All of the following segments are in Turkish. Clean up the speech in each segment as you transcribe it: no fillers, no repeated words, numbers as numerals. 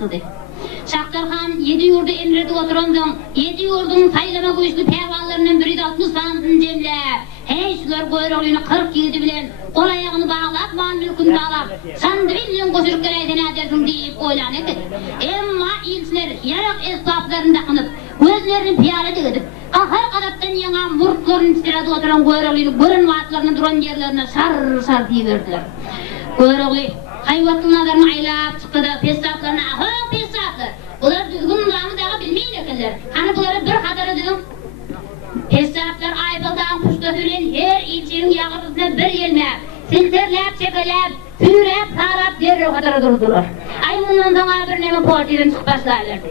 başladı. Şaktarhan 7 yurdu emredi oturandan 7 yurdun saylama güçlü pehvallarının biri de 60 sanatını cemle. Hey şular koyruğunu 40 yıldı bilen kol ayağını bağlap mal mülkünü bağlap sandı bilin koşurup geleyden edersin deyip oylanırdı. Emma ilçiler yarak esnaflarında kanıp gözlerini piyale dikidip ahar kanattan yana murtların istirada oturan koyruğunu bırın vaatlarının duran yerlerine sar sar diyiverdiler. Koyruğu hayvatın nazarını aylap çıktı da pesaflarına ahı pesaflar. Bunlar düzgün namı dağı bilmeyin ekenler. Hani bunları bir kadar edelim. Pesaflar aybaldan kuşta hülen her ilçenin yağırısına bir yelme. Silterlep, çekelep, tüyrep, sarap derre o kadar durdular. Ay bundan sana bir neme portirin çıkbaşlarlardı.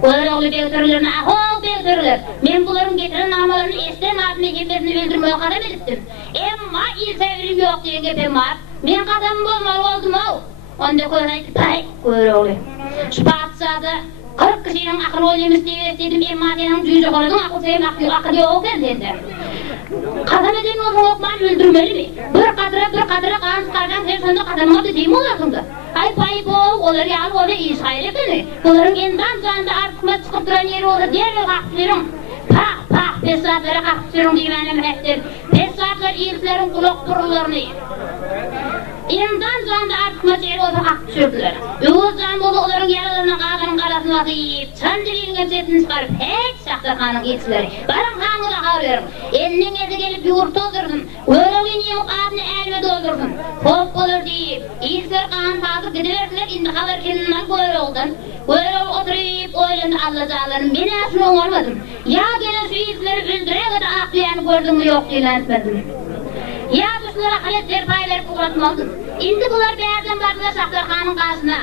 Koyruğlu bektirlerine ahı bektirler. Ben bunların getiren namalarını esten adına gemlerini bildirmeye kadar belirttim. Emma ilse evrim yok diye gepem var. Men kadam bolmalı oldum o. Onda koyaydı pay koyruğlu. Şu patsada 40 kişinin akıl olayımız dedim emma senin cüce koydun akıl sevim akıl yok dedi. Kadam edin olsun okman öldürmeli mi? Bir kadra kan çıkardan sen sonunda kadamına deseyim olarsındı. Ay pay boğuk olur ya olur İsrail'e beni. Bunların endan canlı artıkma çıkıp duran yeri olur derle kalktılarım. Pak pesaflara kalktılarım diyemenim heptir. Pesaflar ilklerin kulak burunlarını endan canlı artıkma yeri olur kalktılarlar. Oğuzdan bolu onların yaralarına kağının karasına kıyıp çandırıyın gemsetini çıkarıp hiç Şaktarhan'ın ilçileri. Barın hanı da kalıyorum. Elinin eti gelip yoğurt doldurdun. Öğrenin yemuk ağzını elme doldurdun. Top olur deyip ilkler kan tazıp gidiverdiler. İndi kalır kendinden koyruğuldan. Koyruğul oturup oylandı Allah'ın beni aslında olmadım. Ya gene şu ilkleri öldüre kadar aklayanı gördün mü yok diye etmedim. Ya dışlara haletler payları kuvvetmalıdır. İndi bunlar bir yerden baktılar Şaktarhan'ın karşısına.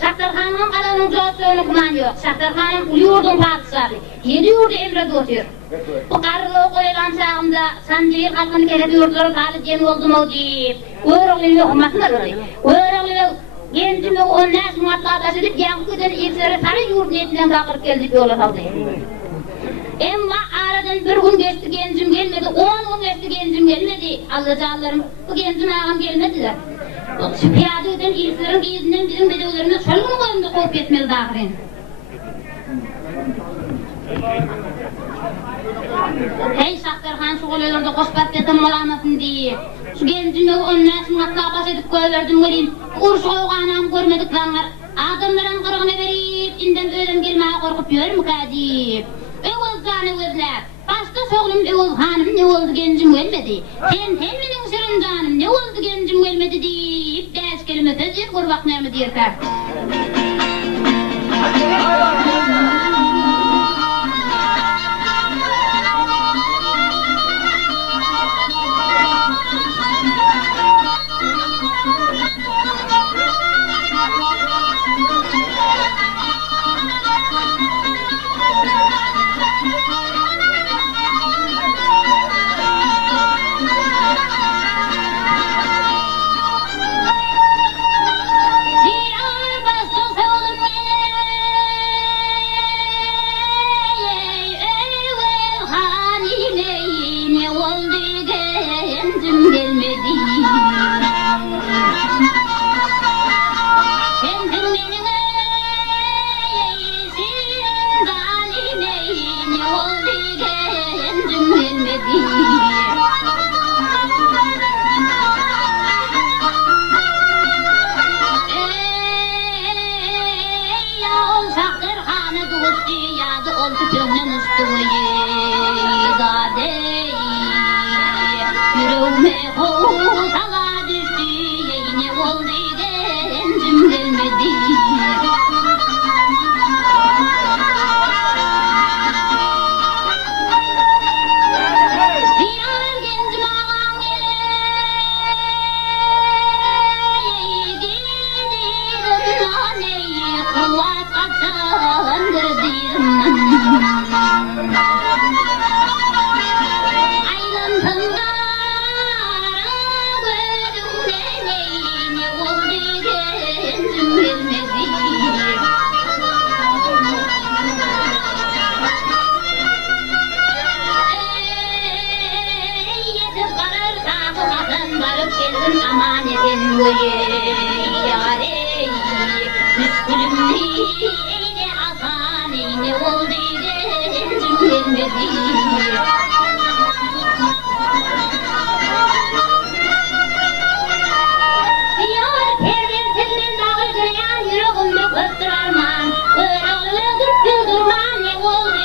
Şaktarhan'ın kalanın coğusunu kuman yok. Şaktarhan'ın yurdun padişahı. 7 yurdu emredi otuyor. Bu karılığı koyulan çağımda sancıyı kalkını keredi yurtları talı cem oldu mu deyip Öğröğlü'nü okumasınlar orayı. Öğröğlü'nü gencimi onun neşin matlağı taşıdık yankıdan ilkleri sarı yurdun etinden kalkırıp geldik yola saldı. Emma aradan bir gün geçti gencim gelmedi, 10 gün geçti gencim gelmedi. Allah'cağlarım bu gencim ağam gelmediler. Şu piyadeden ilklerin izinden bizim bedevilerine şalgın koyumda koyup etmeli dağırın. Hey Şaktarhan şu kolaylarda koşpat dedim olamasın diye. Şu gencime onun neşin matlağı baş edip koyuverdim geleyim. Urş koyuğu anam görmedik lanlar. Adamların kırığına verip inden öğren gelmeye korkup yer mi kadip. Evozdan evozlar. Başta soğlum Evoz hanım ne oldu gencim gelmedi. Sen minin sırın canım ne oldu gencim gelmedi deyip ders kelime sözler kurbak neymi diye tarttı. eyne asan eyne oldu gencim gelmedi. Yar perden senden dağıl kırayan yüreğimde köptür arman. Öğrağlı gürpül durman ne oldu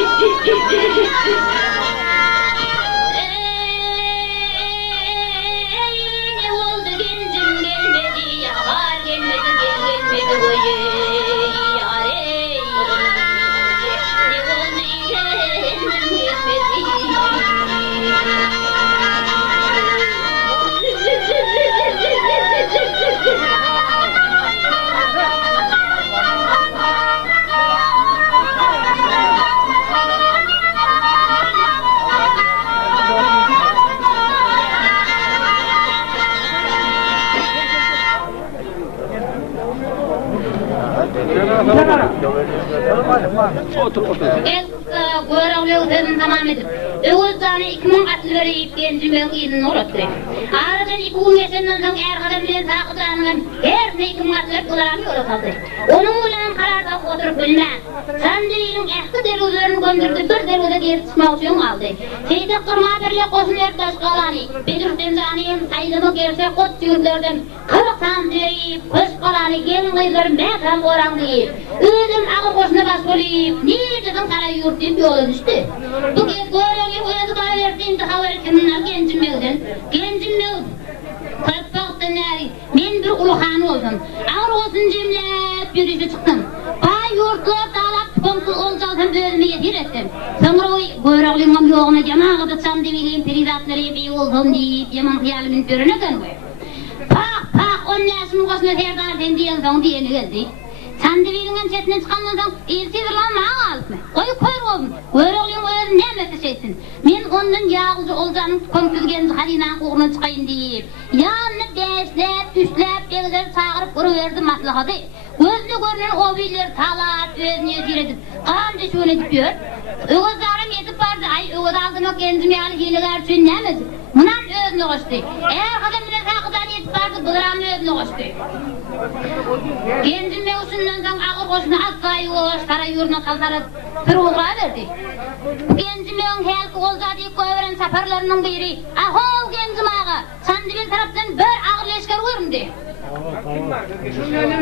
gencim gelmedi. Ne oldu gencim gelmedi, yar gelmedi, gelmedi oye yare. Ne oldu gencim gelmedi. Göravlöğüzün tamam edip, öğüzdağını 2000 atlı verip gencimen ilini uğrattı. Aradan 2 gün geçenden soň erkadan bilen sakıdağının her ne 2000 atlı kılaramı yola saldı. Onun ulan kararda oturup bilmez. Sandri'nin ehti deruzlarını göndürdü, bir deruza geri çıkmak için aldı. Seydik durma birle koşun ertaş kalanı, Bedir'den zaniyim sayılımı gerse kot yürlerden 40 sandri'yi kış kalanı gelin kızlarım ben tam oran deyip, özüm ağır koşuna bas koyup, niyededim sana yurt deyip yola düştü. Bu kez görevli uyazı verdiğimde haber kiminler gencim mevden, gencim mevden. Kırpaktan nari, men bir uluhan oldum. Ağır olsun cemlet bir işe çıktım. Bay yurtlar dağlap tüpümsüz olcalsam özüme yetir ettim. Sonra o göğrağlığım yoğuna cemağa gıdıtsam demeliyim perizatları bir oldum deyip yaman hıyalimin görüne dönüyor. Pak onun yaşımın koşuna serdar sen diyen son diyeni geldi. Sen de birinin çetine çıkandan sonra ilsidir lan mağa alıp mı? Koyu koyur oldum. Göğrağlığım özü ne mesleşeysin? Men ondan yağızı olcanın komsuz genci halinden koğuna çıkayın deyip. Yanını beşlep, düşlep, belgeler çağırıp kuruverdi maslahatı. Gözlü görünen o bilirler talat, özünü yediredip. Kanca şöyle gidiyor. Öğüzdarım yetip vardı. Ay öğüz aldım o gencim yani hileler için nemedi. Bundan özünü koştu. Eğer kadın bile sakıdan yetip vardı, buduramın özünü koştu. Gencim mevsundan sonra ağır koşuna asayı oğuz, saray yuruna kaltarıp bir uğra verdi. Gencim mevun helki olza deyip koyveren saparlarının biri. Ahol gencim ağa, Sandivil taraftan bir ağır leşker uyurum de.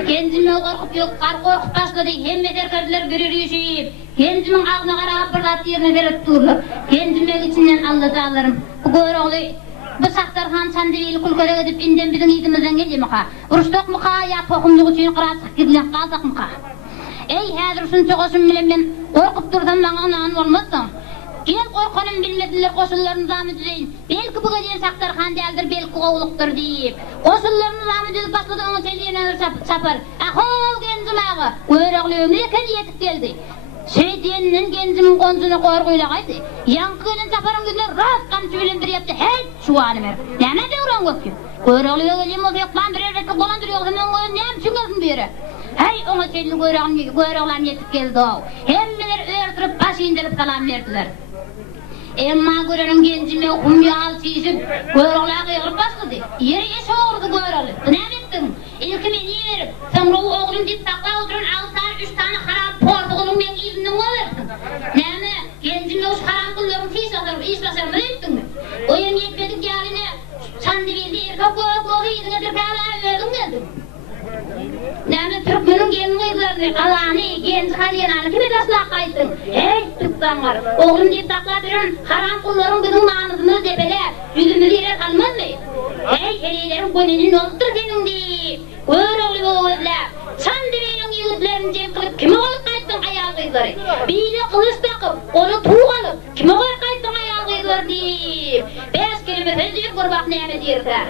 Gencime korkup yok, kar korkup başladı. Hemme derkerdiler birir yüşeyip. Gencimin ağzına karağıp bırlat yerine verip dururlar. Gencime içinden Allah'ım. Bu göğroğlu, bu Saktarhan Sandivili kulkara edip inden bizim izimizden geliyor muka. Uruştok muka ya tokumluk için kırasak gidilen kalsak muka. Ey hazırsın çoğusun bilen ben korkup dursam bana anan olmazsın. Gel korkanım bilmediler koşullarını zahmet edin. Belki bu gece Saktarhan değildir, belki kovuluktur deyip. Koşullarını zahmet edip başladı onu teliyene sapar. Ahol gencim ağa, göğrağlığım yeken yetip geldi. Diyeninin gencimin konusunu korkuyla kaydı. Yankıyla saparın güzel rast kamçı bilen bir yaptı. Hey şu anımer. Neme de uğran gökü. Göğrağlığa geleyim olsa yok lan bir errekli dolandır yok. Hemen koyun neyem çıkıyorsun bir yere. Hey ona senin göğrağlan yetip geldi o. Hemmeler örtürüp başı indirip salam verdiler. Emma görenin gencime kumya al çiğsip göğrağlığa kıyılıp başladı. Yeri eşe olurdu göğrağlı. Ne ettin? İlki beni verip sonra o oğlum deyip sakla oturun 6 tane 3 tane harap portuğulun ben izinden o versin. Neme gencime o harap kıllarım iş basarım ne ettin mi? O yerim yetmedik yaline Sandivil'de erkek göğrağlı izine tırkağlığa verdim dedim. Neme Türkmen'in gelin kızlarını Allah'ını genç haliyenalı kime taslak kaysın? Hey Türk'tan var. Oğlum deyip sakla durun haram kulların bizim namusumuz depele. Yüzümüz yere kalmaz mı? Hey heliyelerin gönlünün oldur senin deyip. Gör oluyor oğuzlar. Sandivil'in yüzlerini cem kılıp kime olup kaysın ayal kızları? Bir de kılıç takıp onu tuğ alıp kime olup kaysın ayal kızları deyip. 5 kelime söz deyip kurbak neme deyirler.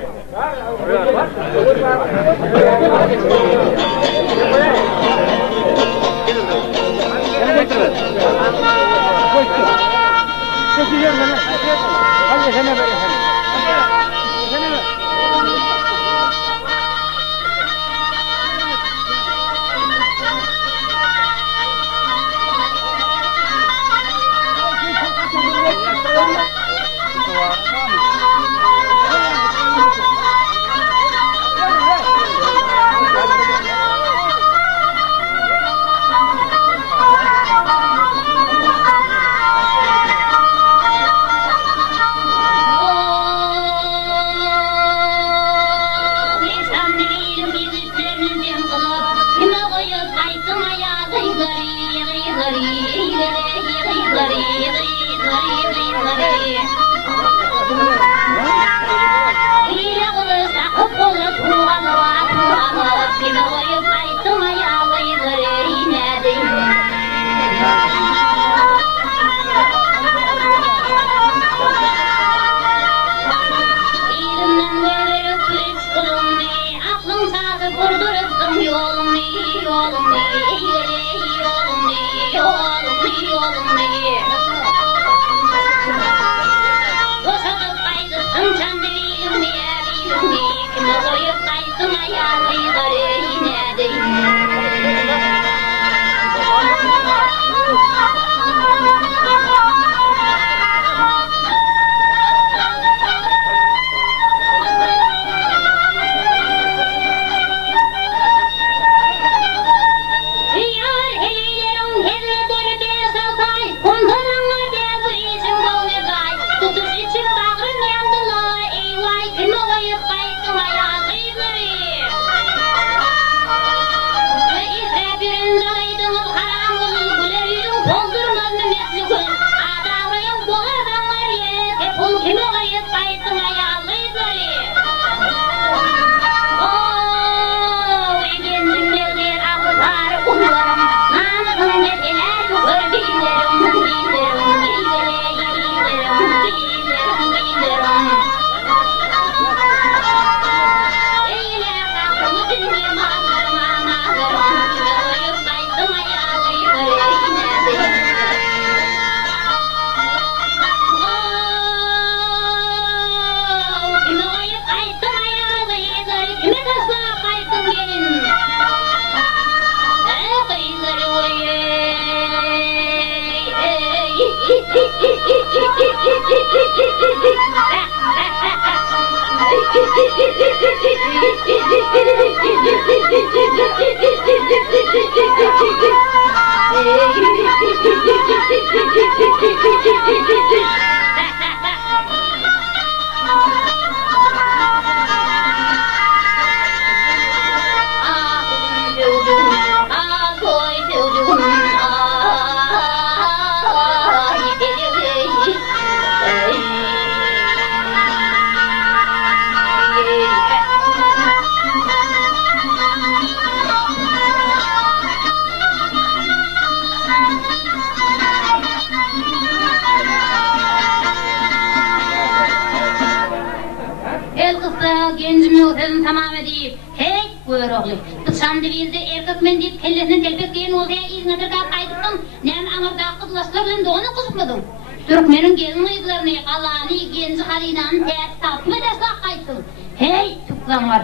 Tamam edip, hey koyroğlu. Dışandı bizde erkekmen deyip kellesine telpek giyen olsaya iznatırda kaydıktım. Nem anırda kızlaştırdım da onu kızıkmadım. Türkmenin gelin ıydılarını, Allah'ını, genci halinan teyat tatlı edasla kaydım. Hey tuklanlar,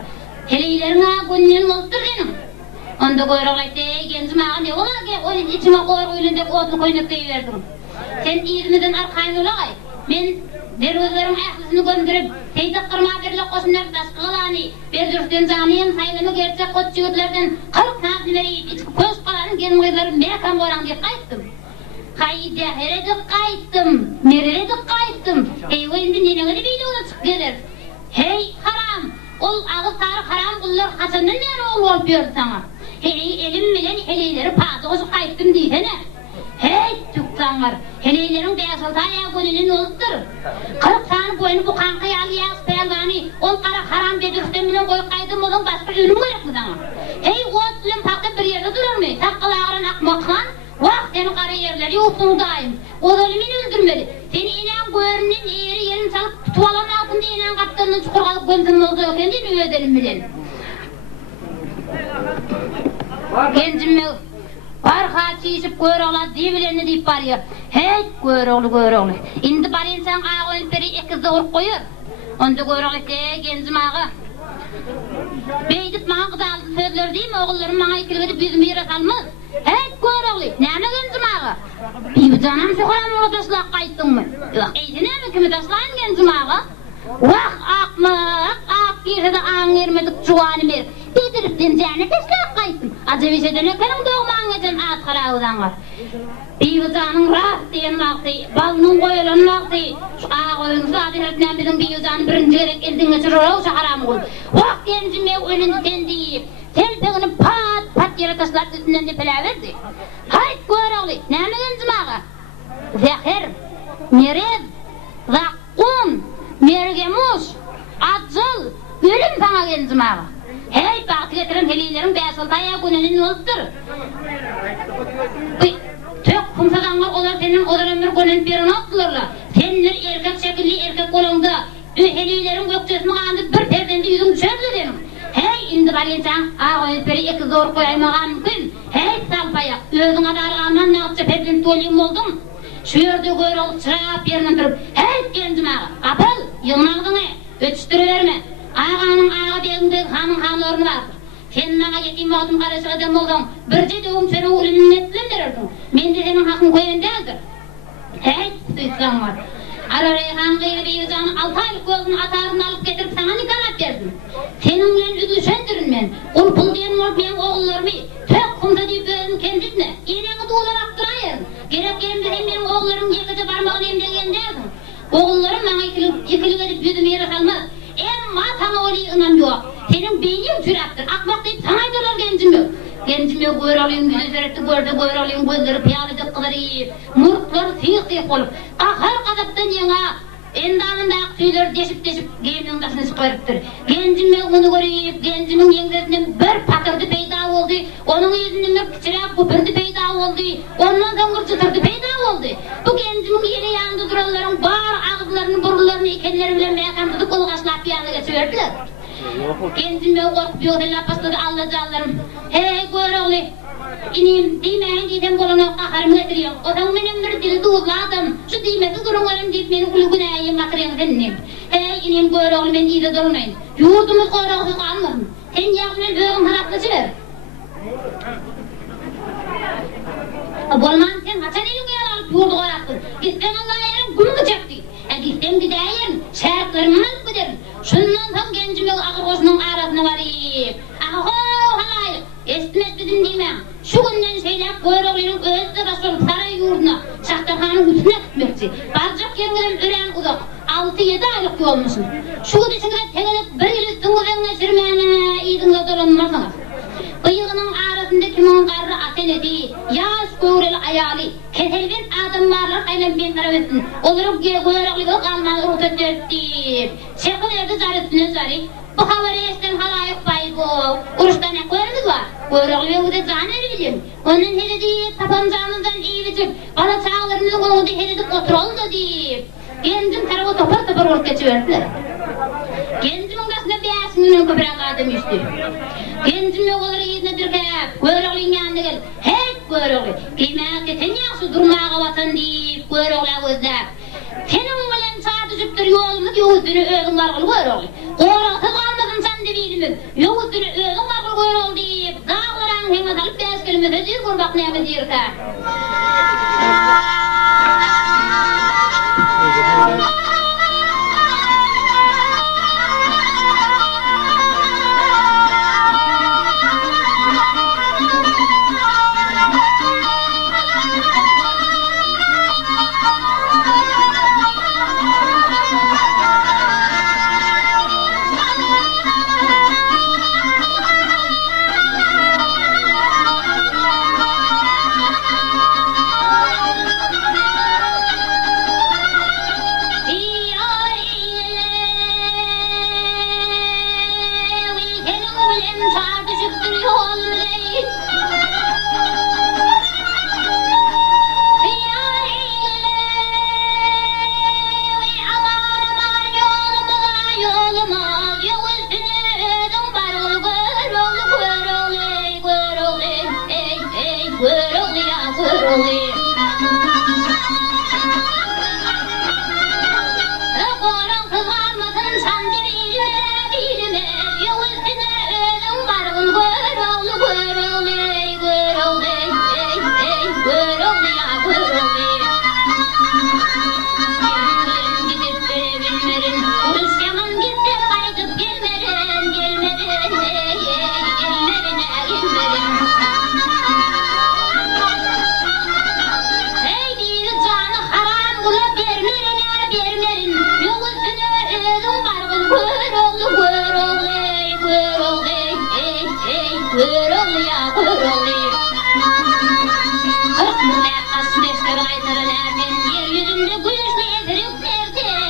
heleylerine gönlün oldur dedim. Onda koyroğlu ete genci mağa ne ola ki, onun içime koyroğlunda otlu koynak deyiverdim. Sen İzmir'den arkayın olay, ben dervözlerin ahlisini gömdürüp, teyzak kırma birlik koşunlar taşkılaani, berdürsten canıyım saylımı gerçek kot çığıtlardan 40 tahtını vereyip, içki köz kalanın gelin uygularım mekan boran diye kayıttım. Hayda heredik kayıttım, nereredik kayıttım, hey o indi nenegini beyli ola çık gelir. Hey haram, ol ağız sarı haram kullar haçanın nere oğlu olup gördü sana. Hey elim bilen heleyleri pazı koşu kayıttım diysene. Hey tuksanlar, heleylerin beyasalta ayağı gönülün oluptur. 40 tane boyunu bu kankayı alıyaz peyaldani, ol kara haram bedirsten bile koy kaydım olun başka ürün koyak mı sana? Hey o tülün pakta bir yerde durur mu? Takkılağıran akmaklan, vak seni kara yerleri yoksun daim. O ölümünü öldürmeli. Seni inen görünün eğri yerin salıp tuvalan altında inen kaptanının çukur kalıp gömsünün olduğu kendin üyedelim bilen. Gencim Barha çiğsip koyroğla diyebileni deyip barıyor. Hey koyroğlu. İndi bar insan ağa önperi ekizde olup koyur. Onda koyroğlu ete genzim ağa. Beydip mağa kıdaldı sözler değil mi? Oğullarım mağa ikilgedip bizim miras almaz. Hey koyroğlu, neyme genzim ağa? Bir canım sokuram ola taşlaq kayıttın mı? Yok eydine mi kimi taşlayın genzim ağa? Vah akmak, ak girse de ağın ermedik çuvanı mer. Bediripten cani taşlaq kayıttın. Acabişeden ökenin doğman geçen at karağıdan var. Biyucanın rahat diyen laqtı, balının koyulan laqtı. Şu ağa koyun saati herdinden bizim biyucanın birinci gerek eldin geçirir olsa haram olur. Vah gencim ev önünden deyip, telpeğini pat yere taşlar üstünden de pelaverdi. Hayt koyroğlu, neyme gencim ağa? Zehir, nerez, Zakkun, mergemuş, acıl, ölüm sana gencim ağa. Hey batı getiren helilerin bəsaltaya gününün olupdur. Tök kumsadanlar olar senin odar ömür günün birini atılırlar. Senler erkek şekilli erkek olunda helilerin gökçesini kandı bir perdendi yüzün düşerdi dedim. Hey indi var insan ağa öperi iki zor koyamağa mümkün. Hey salpaya özün adarı alman ne yapça perdenti olayım oldum. Şu yerde gör olup çırağıp yerine durup hey gencim ağa apıl yılmağdın ötüştürüverme. Ağanın ağa değinde hanın hanlarını vardır. Senin ağa yetim vaatın karısı adam oldun. Birce doğum seni ölümün ettilendirirdim. Men de senin hakkın koyan değildir. Hey sıysam var. Araraya han gıyri yüzağın 6 aylık gözünü atarını alıp getirip sana nikarat verdim. Seninle üzüşendirin men. Ol pul diyen olup men oğullarımı. Tök kumsa deyip özün kendisine. İğneni doğular aktırayın. Gerek yerimde hem benim oğullarım yekece parmağını emdeyen derdim. Oğullarım bana ikilik edip yüzümü yere salmaz. Emma sana olayı ınam yok. Senin beynin sürattır. Akmak deyip sana aydarlar gencim yok. Gencim yok gör alayım, güzel sürekli gör alayım, gözleri piyalıcık kadar iyi. Murtları sıyık olup. Ahır kadaptan yana. Endamında ak tüyleri deşip geyiminin taşını çıkarıptır. Gencim yok onu görüp, gencimin yengesinden bir patırdı peyda oldu. Onun yüzünden bir çırak kupurdu peyda oldu. Ondan sonra çıtırdı peyda oldu. Bu gencimin yeri yanında duranların bağır ağızlarını, burullarını, ikenleri bile meyakantıdı kolu kaşlap bir yana geçiverdiler. Gencim yok korkup yolda lapasladı Allah'cağlarım. Hey gör oğlu. İneyim değmeyin deydem koluna kakarımı getiriyor. O zaman benim bir dili doğuzladım. Şu değmesi durumlarım deyip beni ulu günahıyım batırayım seninle. Hey ineyim gör oğlu ben iyide durmayın. Yurdumuz koruğusuz kalmadım. Sen yakmen böğün haratlaşıver. Bolman sen haçan elin gel alıp yurdu koraksın. Gitsen Allah'a yerin güm gıçaktı. Gitsen gideyin şartlarımız giderin. Şundan tam gencim yok ağır koşunun arasına varayım. Aho halayık. Estimez bizim deymem. Şu günden şeyler Koyroğlu'nun özde başlık saray yurduna Şahtarhan'ın üstüne gitmekçi. Barcak yerine ören uzak. 6-7 aylık yolmuşsun. Şu gidişine tegelip bir yıl üstün uzanına sürmeyene iyidinle dolanmazsınız. Bıyığının arasında kimin karrı asenedi, yaş koğreli ayali, keselbin adamlarlar aynen ben taravetsin. Olurup Koyroğlu'ya kalmalı ruhsat dörttip. Şekil evde zar üstüne zarı. Bu havarı eşten halayık payı bu. Uruştan eklerimiz var. Koyroğlu'ya uda can erilim. Onun heledi tapancağınızdan iyi biçip, bana çağlarınızın oğudu heledi kontrol da deyip. Gencim tarafı topar olup geçiverdiler. Gencimin kasında bir asmının köpüren adım üstü. Gencim yok olur yedine dirkep, Koyroğlu'nun yanına gel. Hep Koyroğlu, kıymak eten yaksı durmağa vatan deyip Koyroğlu'ya gözler. Senin bilen saat düşüptür yolumuz, yok üstünü öğün var kıl Koyroğlu. Koyroğlu kalmadın sen de bilimiz, yok üstünü öğün var kıl Koyroğlu deyip, dağlarağın hemen alıp beş kelime sözür kurbak neyme dirke. Kırk yıl yakası beşler aytırın erken, yeryüzünde güneşli eserip derdi.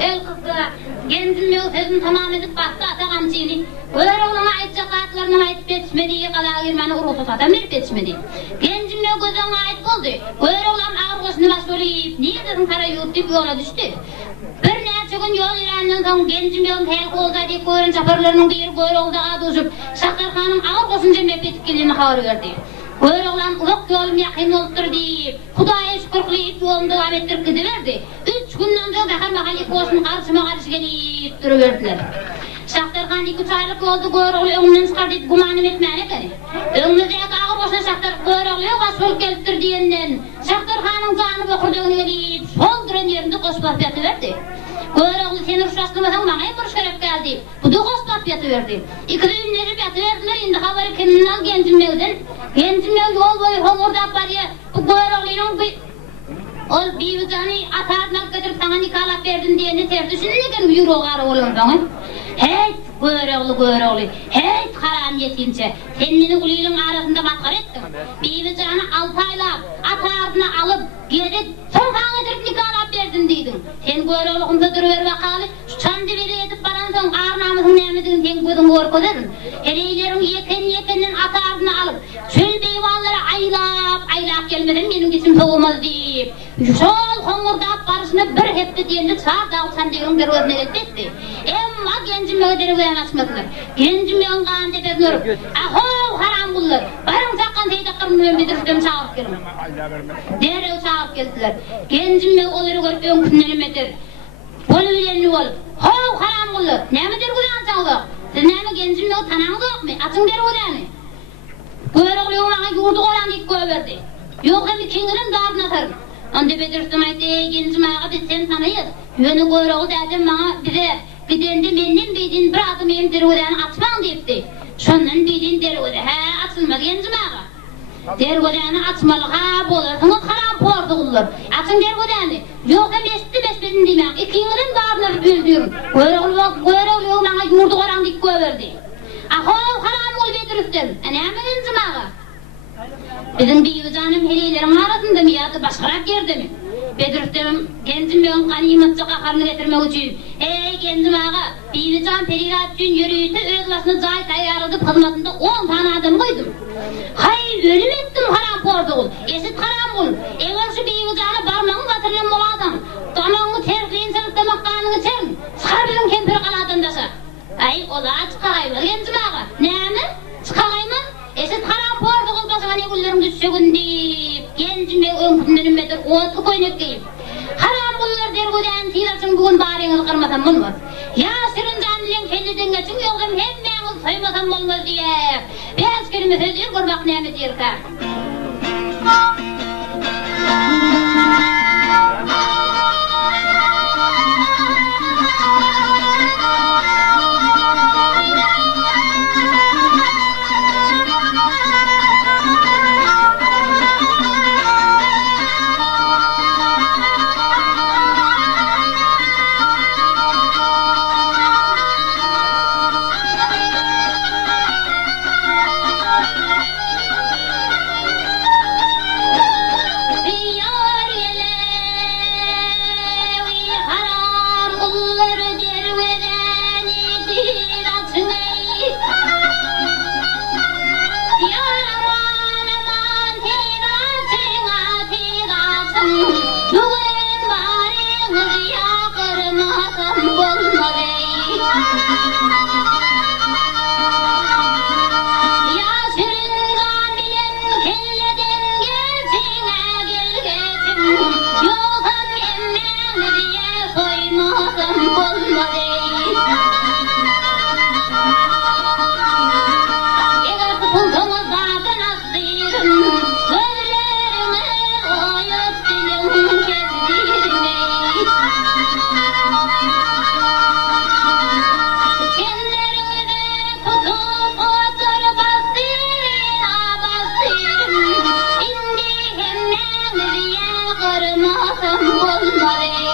El kızlar, kendimle o sözünü tamam edip bastı atağam çiğni. Öyle oğlana ait çakatlarına ait betişmediği kalağa girmeni urutu satan bir betişmedi. Kendimle gözüne ait oldu. Öyle oğlan ağır koşunu başlayıp, niye dedim kara yurt deyip yola düştü. Bir neçe gün yol yürüyenden son kendimle onun tel kolda deyip koyun çaparlarının bir koyun oldu adı uzup, Şaktarkan'ın ağır koşunca mepet gelini haber verdi. Öyle olan ılık yolum yakın oluptur deyip, Hudaya şükürleyip yolunu devam ettirip gidiverdi. 3 günden sonra Zahar mahalli koşun karşıma karşı gelip duruverdiler. Şaktarkan 2 aylık oldu, Göğroğlu önünden çıkar deyip gumanım etmeyene beni. Önümüzdeki ağır koşun Şaktar Göğroğlu'ya basılıp geliptir diyenden, Şaktarkan'ın canı bokurduğunu gelip, sol duran yerinde koşup yatıverdi. Göğroğlu seni rüşastlamasan bana hep bir şeref geldi. Bu da koşup yatıverdi. İki düğümleri yatıverdiler, indi havari kendini al Gencimlev'den. Gencimlev yol boyu homurda var ya, bu Göğroğlu'nun ol bir vücani atarnak getirip sana nikahlap verdin diyeni ter düşünürken yürü oğarı olur bana. Heyt Göğroğlu, heyt karan yetince, sen beni uluyla arasında matkar ettin. Bir vücani 6 aylap, atarını alıp, gelip son sana getirip nikahlap verdin deydin. Sen Göğroğlu'nda duruver vakalı, şu çandı veri edip baran son ağırnamızın nemedin, sen gözün korku dedin. Hereylerin yekenden atarını alıp, çöl beyvallara aylap gelmeden benim geçim soğumaz deyip, sol homurdap barışını bir hepti diyende çağır dağılsan diyorum bir özüne etmetti. Emma gencimle öderi uyanasmadılar. Gencimle ongan tepesini örüp, ahov haram bullar, barın sakkan teydaklarını mühemmedirdim çağırıp gelin. Derev çağırıp geldiler. Gencimle oları görüp ön künnelem edir. Bolu bilenli ol, hov haram bullar, nemedir uyansan olar? Siz neme gencimle o tanağınız yok mu? Atın deri uyanı. Göğroğlu'yu bana yurdu olan dik göverdi. Yok hem ikinirin dağını atarım. Onda bedirdim aydı, gencim ağa biz sen tanıyız. Yönü Göğroğlu dedim bana bize, gidende menden beydin bir adım emdir uyanı atman deyipti. Şondan beydin deri uyanı, he atılmaz gencim ağa. Deri uyanı atmalı, ha bolarsanız haram pordu kullar. Atın deri uyanı, yok hem estim demem, ikinirin dağını böldürüm. Göğroğlu'yu bana yurdu olan dik göverdi. Ahov haram ol bedirdim, anamı gencim ağa. Bizim bir yüzanem heliyelerin arasında mı ya da başkarak yerde mi? Bedirttim, gencim ben ganimetçi kakarını getirmek için. Ey gencim ağa, bir yüzan perirat için yürüyütü öz başına zayt ayarladı hizmetinde 10 tane adam koydum. Hay ölüm ettim haram porduğul, esit haram ol. Eğer şu bir yüzanı parmağını batırılan bu adam, damağını terkleyin sanıp damak kanını çerin, çıkar bizim kempiri kanadın dasa. Ay ola çıkarayım gencim ağa, ne mi? Çıkarayım mı? Esit haram porduğul basana ne güllerim düşsegün deyip, gencimle önkünden ümmedir, oğutlu koynak deyip. Haram bunlar der güden tirasın bugün bağırını kırmasam olmaz. Ya sırın canlıyan kendiden geçin yolum hem meğul soymasam olmaz diye. Beyaz kelime sözü kurmak neymet yerka. koymasam olmaz ey.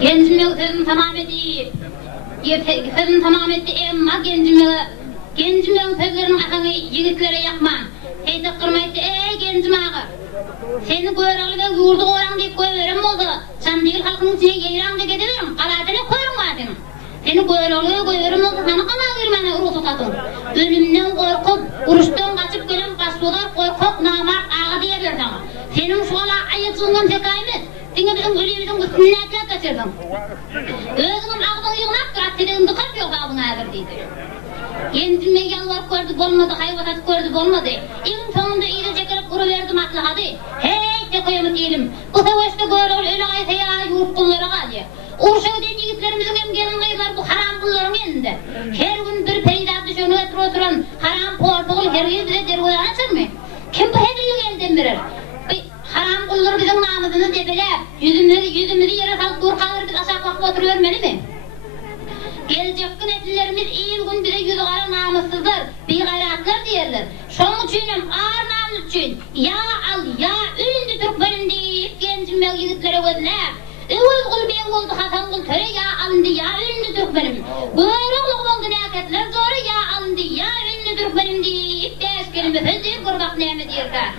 Gencime sözünü tamam edeyim. Sözünü tamam etti emma gencime'nin sözlerinin akını yigitlere yakman. Teyze kırmaydı gencim ağı. Seni koyarlı ve yurdu koyran deyip koyuverim oldu. Çamdil halkının içine yeyran deyip ediverim. Kaladını koyarım vadin. Seni koyarlı koyuverim oldu. Sana kana girmene urusu tatın. Ölümden korkup, uruştan kaçıp gelen basbolar korkup namak ağı diyebilirsin. Senin şu ala ayıtsından zekayımız. Seni bizim ölümümüzün üstüne atlat kaçırdın. Özünün ağzını yığınak durat dediğin dıkart yok ağzını ağır deydi. Gencime yalvar gördü bolmadı, hayvat atıp gördü bolmadı. En sonunda iyice çekilip kuruverdi maslahadı. Hey de koyamı diyelim. Bu savaşta görür öyle aysa ya yurt kulları kalıyor. Urşa öden yiğitlerimizin emgelin kıyılar bu haram kulların elinde. Her gün bir peydah düşönü oturan haram portuğul her gün bize dergoya açır mı? Kim bu hediyeyi elden verir? Haram kulları bizim namazını debeler. Yüzümüzü yere salıp dur kalır biz aşağı kalkıp oturuvermeli mi? Gelecek gün etlilerimiz iyi gün bize yüzü kara namussuzdur, bir gayratlar diyerler. Şonun içinim, ağır namus için, ya al, ya ünlü Türkmenim deyip gencime yiğitlere gözler. Ivıl kul ben oldu Hasan kul töre ya alındı, ya ünlü Türkmenim. Buyrukluk oldu neketler zoru, ya alındı, ya ünlü Türkmenim deyip beş kelime sözü kurbak neyme diyerler.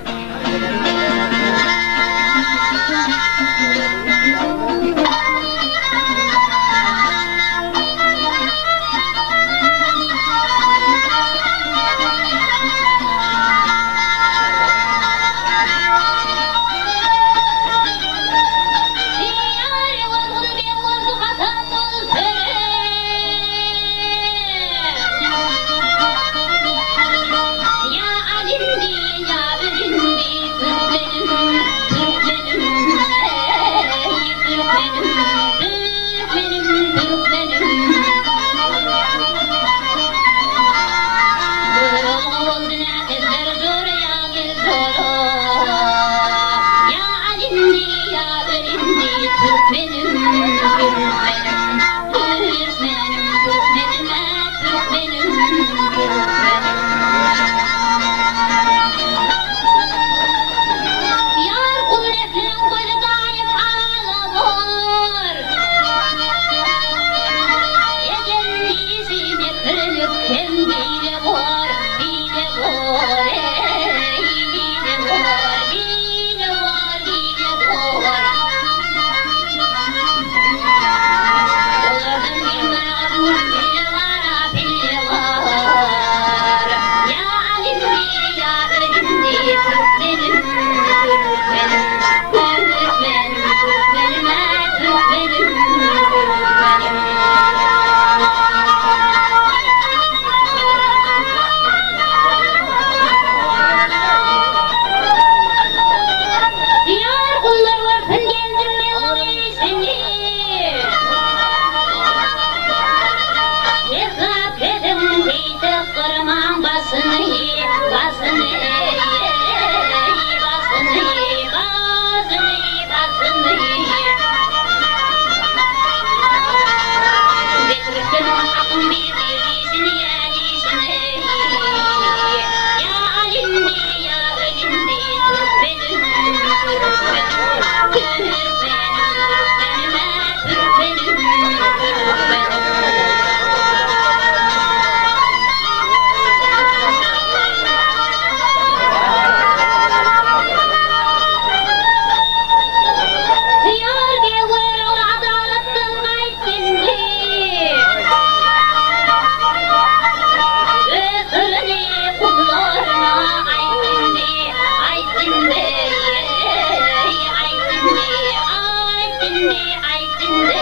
elinde aydındı.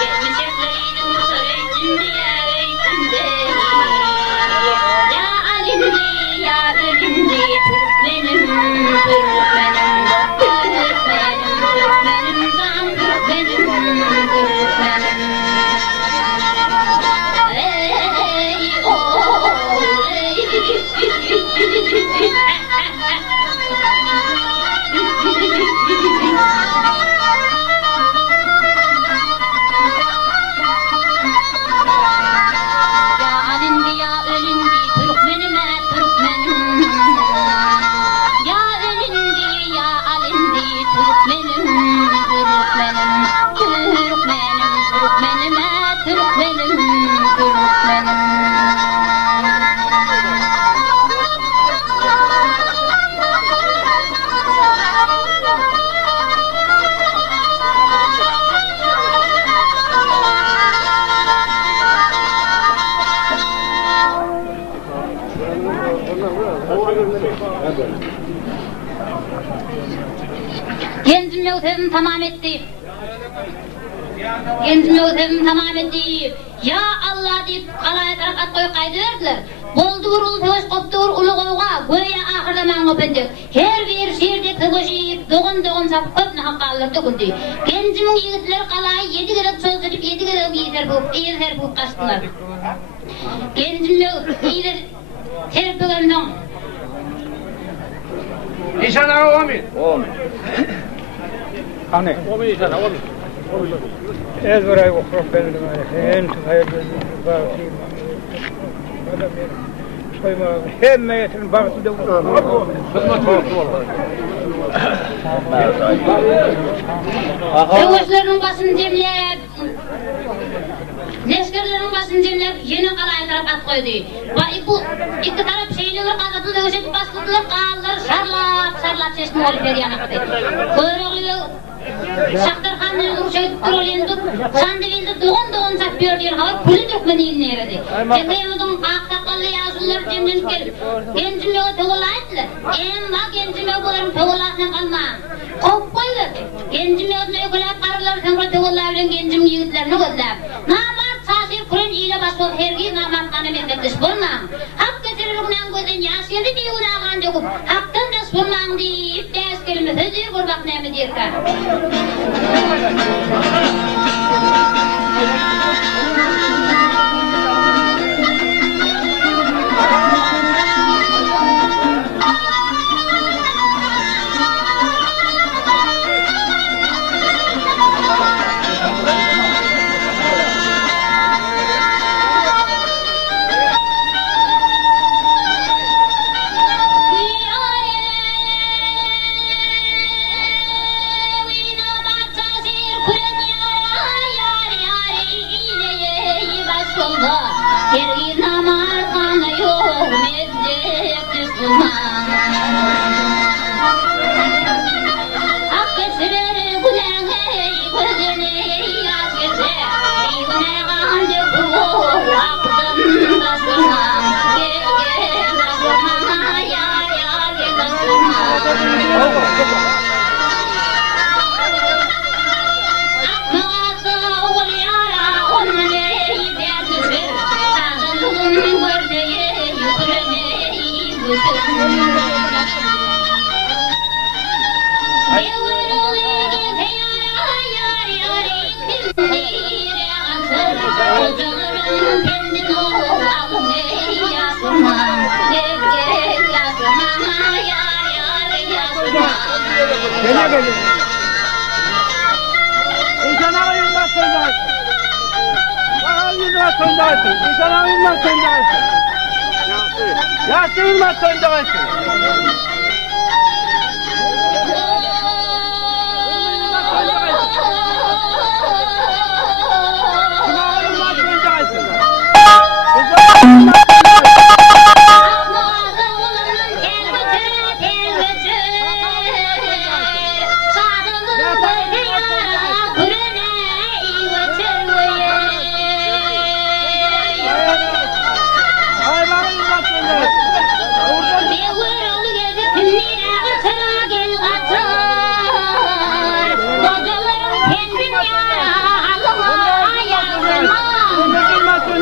Gelmişeklerinin saraycındı ya öydündü. Ya alindi ya ölündü. Benim Türkmenim, Türkmenim, Türkmenim, can Türkmenim, Türkmenim. Ey oğul ey. Ya alindi ya ölündü Türkmenime Türkmenim. Ya ölündü ya alindi Türkmenim Türkmenim. Türkmenim Türkmenime Türkmenim Türkmenim. Genzim yolum tamam etti. Genzim yolum tamam etti. Ya Allah deyip kalaya taraf at koyup kaydıverdiler. Boldur ulu töz koptur ulu koyuğa göğe ahırda man kopendik. Her bir şerde kıvışıp doğun sap köpne hakkalar döküldü. Genzimin yigitler kalayı 7 kere söz edip 7 kere iyiler bulup kaçtılar. Genzim yolum iyiler terpögenden. İnşallah olmuyor. Hani? Olmuyor inşallah olmuyor. Ez buraya okurup benim en hayırlı bağışıyım. Soyma hem meyetin bağısı da Savaşların basın cemlep, Neskerlerin basın cemlep yeni kalaya taraf at koydu. Bu iki taraf şeyleri kazatı dövüşüp bastırdılar, kağallar şarlap çeşme olup her yanakta. Kuyruğu Şahtarxanın uruşayıp duruluyundu, sandıvildi doğun sap gördüğün hava pülü dökmeni iline eredi. Tekeyemudun qaqtaqallı yazılar cemlenip gelip, gencim yoğu toğulaydılar. Emma gencim yoğu bularım toğulasına kalmağım. Kop koyverdi. Gencim yoğusuna ökülep qarılar sonra toğulayıp gencim yiğitlerini gözlep. Namart sasir kuren iyle bas ol hergi namart kanı mekettiş bulmağım. Hak getirirugnan gözden yas geldi bir günahgan döküp, haktan das bulmağım deyip ders kelime sözü kurbak nemi dirken.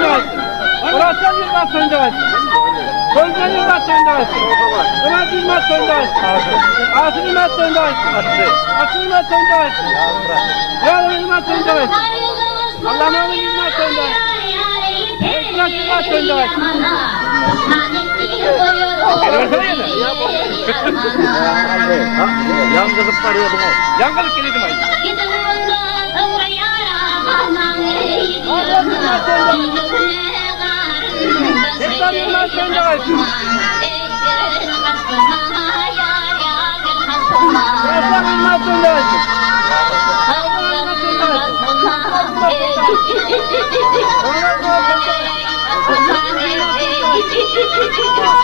söndürsün. Orası Yılmaz söndürsün. Sözden Yılmaz söndürsün. Ömer Yılmaz söndürsün. Asıl Yılmaz söndürsün. Asıl Yılmaz söndürsün. Yalın Yılmaz söndürsün. Allah'ın oğlu Yılmaz söndürsün. Ekran Yılmaz söndürsün. Yangılıp varıyordum o. Yangılıp geliyordum o. Ekran Yılmaz söndürsün. Ekran Yılmaz söndürsün.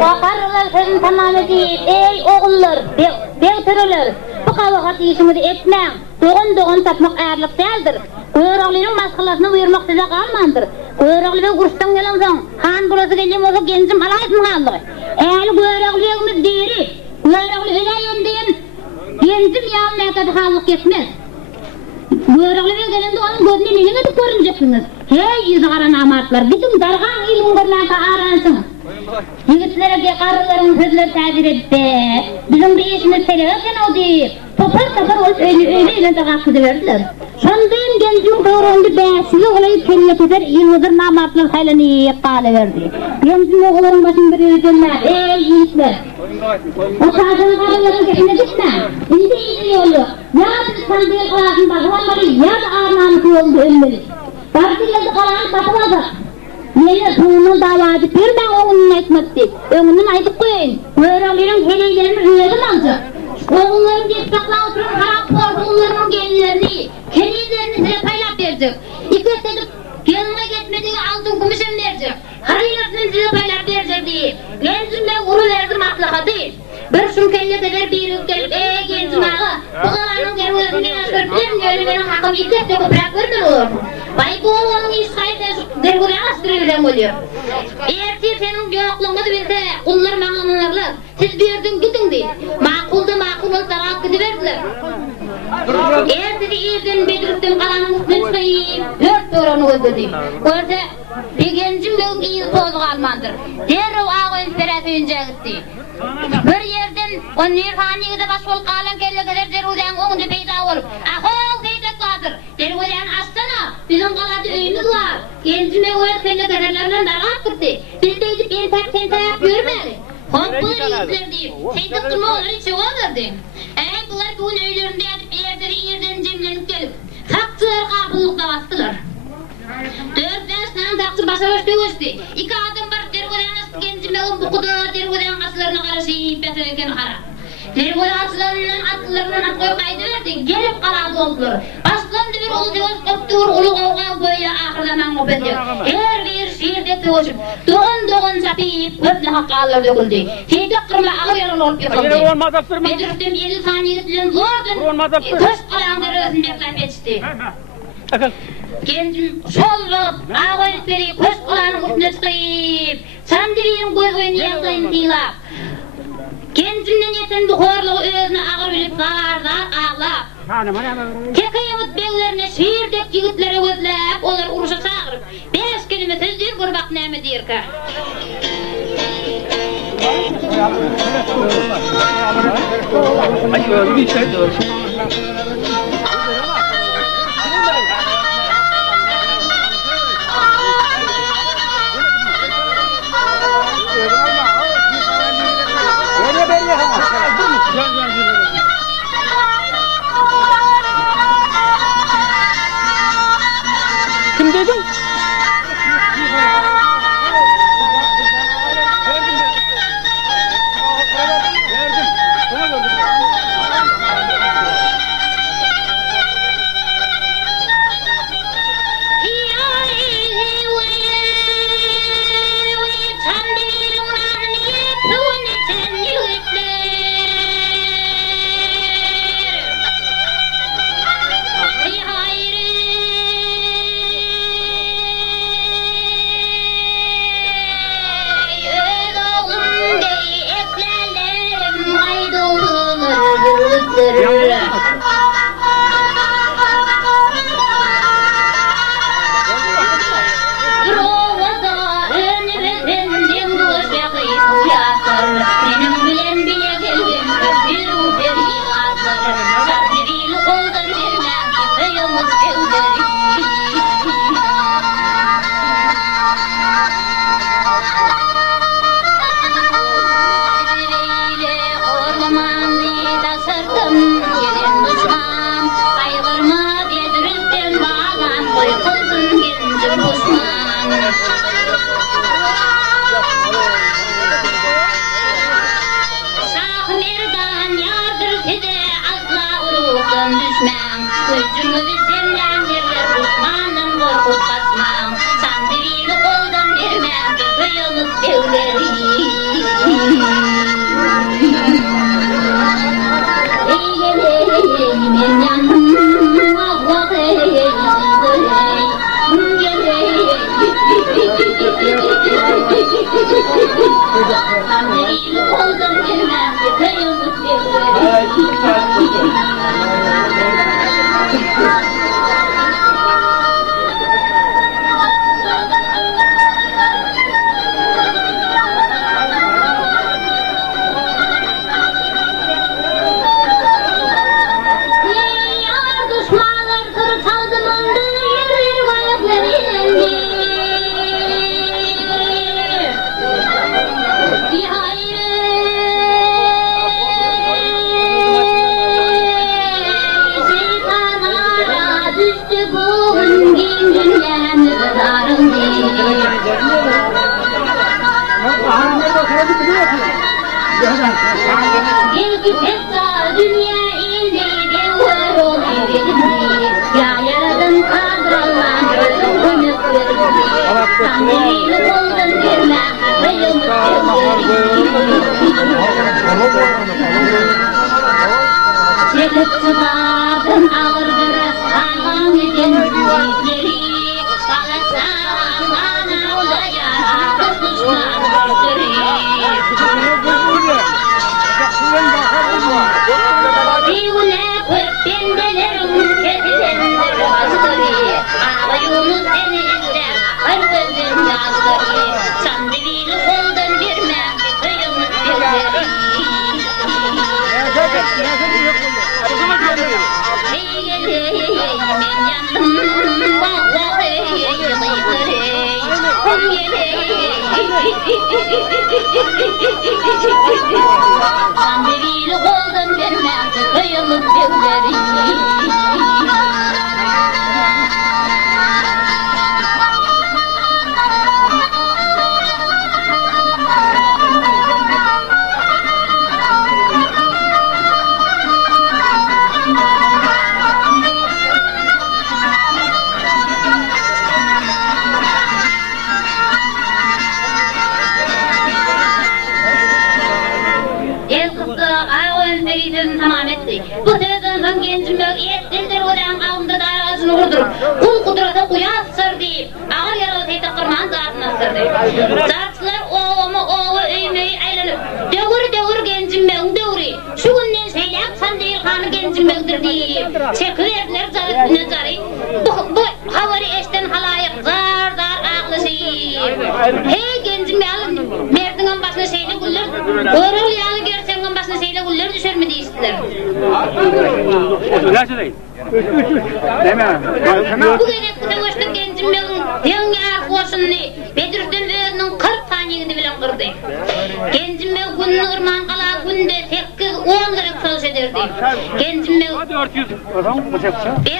Bakarlar sözün tamamı değil. Ey oğullar, devtörüler, bu kavakat işimi de etmem. Doğun tapmak ağırlık değildir. Öğrağlının başkalarına buyurmak size kalmandır. Öğrağlı ve kurstan gelen zan, han burası geleyim olsa gencim alaydım kaldı. Eğer öğrağlıyığımız değeri, öğrağlı öyleyim deyin, gencim yağın ne kadar hallık etmez. Öğrağlı ve gelende onun gözüne neyine de görüneceksiniz. Hey izgara namartlar, bizim dargan ilungurlarına aransınız. Yigitlere karıların sözleri tabir etti. Bizim bir işimiz televizyonken o deyip, topar olup öyle de kalkıdı verdiler. Sondayım gencim doğrundu bəsili olayıp kelile teper ilmizir namartlar haylani yiyip kalıverdi. Gencim oğulların başın bir ödünler, ey yiğitler. O sağdığın karıların geçine gitme. İndi iyi yolu. Ya biz sandığı kalasın bakıvanları ya da ağırnamış yoldu ölmeli. Partiyası kalanı bakıvadı. Yine sonunun davadı bir ben oğlunun etmekti. Oğlunun aydık koyun. Öğrenlerin heleylerini rüyadım alacak. Oğulların destekle oturup harap korkullarının gelinlerini, heleylerini size paylap verecek. İkret edip yanına gitmediği altın kumişen verecek. Haraylasını size paylap verecek diye. Gencim ben kuru verdim atlaka değil. Bir şun kelle kadar bir yıl gelip gencim ağa. Bu kalanın gervözünü yaşırıp öyle benim hakkım ikret de köprak vermir olur. Vay bu oğlunun iş kayıtı dergüle astırıyorum oluyor. Eğer siz senin yokluğunu bilse, kullar mağlanırlar. Siz bir yerden gidin değil. Makulda makul olup darak gidiverdiler. Eğer sizi yerden bediripten kalanın üstüne çıkayım, 4 doğranı öldürdüm. Görse, bir gencim bugün iyi tozu kalmandır. Derrow ağın serası önce gitti. Bir yerden o nirhaniyede baş olup kalan kelle kadar dervuden oğunca peyda olup, ahol deytek vardır. Dervuden astana, bizim kaladı öyümüz var. Gencime öyle kelle kadarlarından darak gitti. Biz de gidip en tayak yürümeli. Honklar izler deyip, seydik durma olur hiç yok olurdu. Bunlar bugün öylerinde yatıp yerden cemlenip gelip, haksızlar kapıllıkta bastılar. 4 yaşından taksır başa başlıyordu. 2 adam var, dergüden astı gencime bu kuda dergüden aslarına karışıyıp beteleken kara. Dergüden atlarından at koyup kaydıverdi, gelip kaladı oldular. Aslandı bir ulu diyoruz, koptuğur ulu kovgan koyuya ahırlanan kopediyor. Her bir şehirde tüvüşüp, doğun sapıyıp, köple hakkağlar döküldü. Seydik kırma ağır yaralı olup yıkıldı. Bediriptim 50 saniye dilen zordun, köş kalanları özün beklep geçti. Gencim sollup, ağır beri köş kalanın üstüne çıkayıp, sandırıyım göz oyunu yaklayın diylap. Gencimden yeten bu horluğu özüne ağır bilip ağlap. Tekayımıt beylerine şiirdek yigitlere gözlep, olar uruşa sağırıp, 5 kelime sözdür kurbak neyme deyir ka. Kim dedim? Gücümüzü cemlen yerler düşmanın korkup basmam. Sandırıyla koldan vermem köyümüz devleri. Ey geley men yanım Allah ey geley. Sandırıyla koldan vermem köyümüz devleri. Belki fetsa dünya indi devler olabilir. Ya yaradan kadrolan ölüm verir. Sandalyeyi koldan vermem kıyımız devleri. Çekip çıkardım ağır bir hayvan eden yüzleri. Balasam ana olaya düşman güçleri. Diyune kırk bendelerim kesilendir bastırı. Ağlayımız seni izler, hırgızın yazları. Sandalyeyi koldan vermem kıyımız devleri. Ey geley men yandım vah ey yıkırey. Sandalyeyi koldan vermem kıyımız devleri. Tamam etti. Bu sırada son gencim yok, yetsindir odan ağımda darasını vurdurup, kul kudurata kuyas sır deyip, ağır yaralı teyze kırmağın zartına sırdı. Zartçılar oğlu öymeyi aylanıp, dövür gencim ben dövri, şu günden seylaksan değil kanı gencim bendir deyip, çekiverdiler zar üstüne zarı, bu havari eşten halayık zar ağlaşıyıp, hey gencim ben merdinin başına şeyle güller, doğru yağlı gersenin başına şeyle güller düşer mi deyiştiler. Yaşa değil. Bu genek kısa koştuk gencim benim denge arkoşunu Bedir'den böyünün 40 taneyini bilen kırdı. Gencim benim günün ırman kala günde 8-10 gerek çalış ederdi. Gencim benim